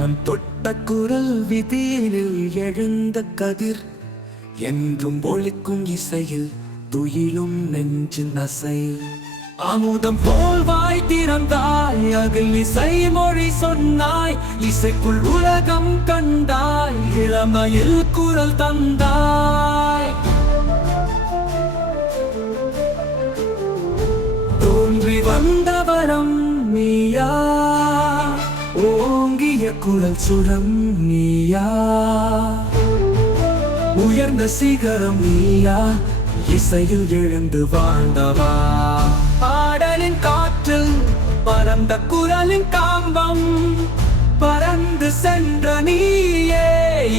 மண் தொட்ட குரல் விதியில் எழுந்த கதிர் என்றும் ஒழிக்கும் இசையில் துயிலும் நெஞ்சின் அசை. அமுதம் போல் வாய் திறந்தாய், அதில் இசை மொழி சொன்னாய். இசைக்குள் உலகம் கண்டாய், இளமையில் குரல் தந்தாய். தோன்றி வந்தவரம் நீயா, ஓங்கிய குரல் சுரம் நீயா. உயர்ந்த சிகரம் நீயா, இசையில் எழுந்து வாழ்ந்தவா. பாடலின் காற்றில் பரந்த குரலின் காம்பம், பறந்து சென்ற நீயே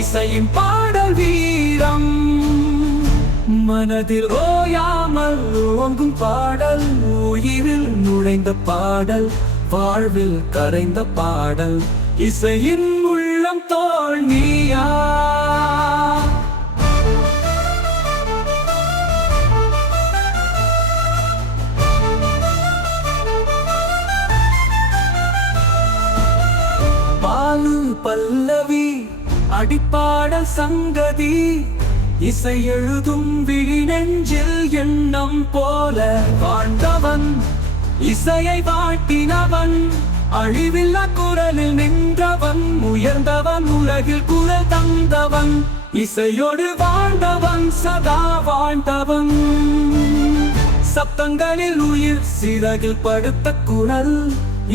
இசையின் பாடல் வீரம். மனதில் ஓயாமல் ஓங்கும் பாடல், உயிரில் நுழைந்த பாடல், வாழ்வில் கரைந்த பாடல். இசையின் உள்ளம் தோள் நீயா. பல்லவி அடிப்பாடல் சங்கதி, இசை எழுதும் விழி நெஞ்சில் எண்ணம் போல வாழ்ந்தவன். இசையை வாழ்த்தினவன், அழிவில்லா குரலில் நின்றவன். உயர்ந்தவன், உலகில் குரல் தந்தவன். இசையோடு வாழ்ந்தவன், சதா வாழ்ந்தவன். சப்தங்களில் உயிர், சிறகில் படுத்த குரல்.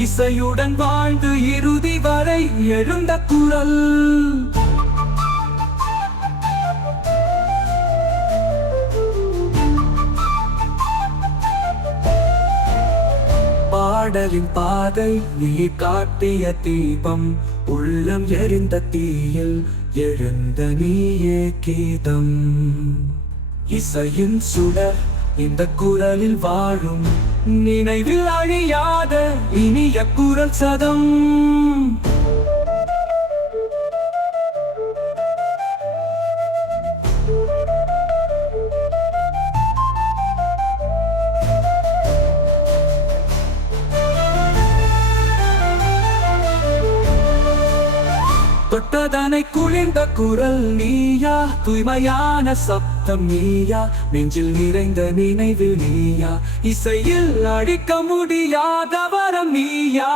இசையுடன் வாழ்ந்து இறுதி வரை எழுந்த குரல். பாடலின் பாதை நீ காட்டிய தீபம், உள்ளம் எரிந்த தீயில் எழுந்த நீயே கீதம். இசையின் சுடர் இந்த குரலில் வாழும், நினைவில் அழியாத இனிய குரல் சதம். தொட்டதனை குளிர்ந்த குரல் நீயா, தூய்மையான சப்தம் நீயா. நெஞ்சில் நிறைந்த நினைவு நீயா, இசையில் அடிக்க முடியாத வரம் நீயா.